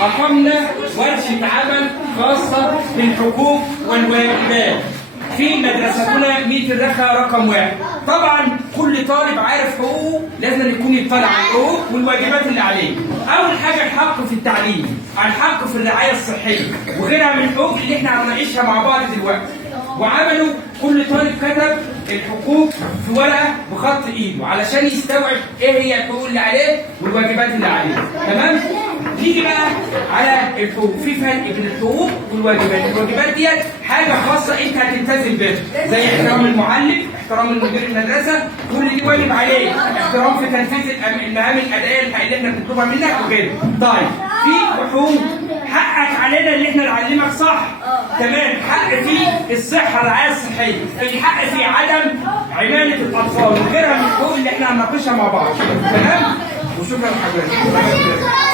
أقمنا ورشة عمل خاصة بالحقوق والواجبات في مدرستنا ميت الرخا رقم 1. طبعا كل طالب عارف حقوقه، لازم يكون يطلع على الحقوق والواجبات اللي عليه. اول حاجه الحق في التعليم، الحق في الرعايه الصحيه وغيرها من الحقوق اللي احنا هنناقشها مع بعض دلوقتي. وعملوا كل طالب كتب الحقوق في ورقه بخط ايده علشان يستوعب ايه هي الحقوق اللي عليه والواجبات اللي عليه. تمام؟ نيجي بقى على الحقوق. في فرق بين الحقوق والواجبات. الواجبات ديت حاجه خاصه انت هتلتزم بها، زي احترام المعلم، احترام المدير المدرسه، كل دي واجب عليك. احترام في تنفيذ المهام الادائيه اللي احنا بنطلبها منك وكده. طيب في حقوق حقك علينا ان احنا نعلمك صح. تمام. حق في الصحه، الرعايه الصحيه. الحق في عدم عماله الاطفال وغيرها من الحقوق اللي احنا هنناقشها مع بعض. تمام؟ وشكرا لحضرتك.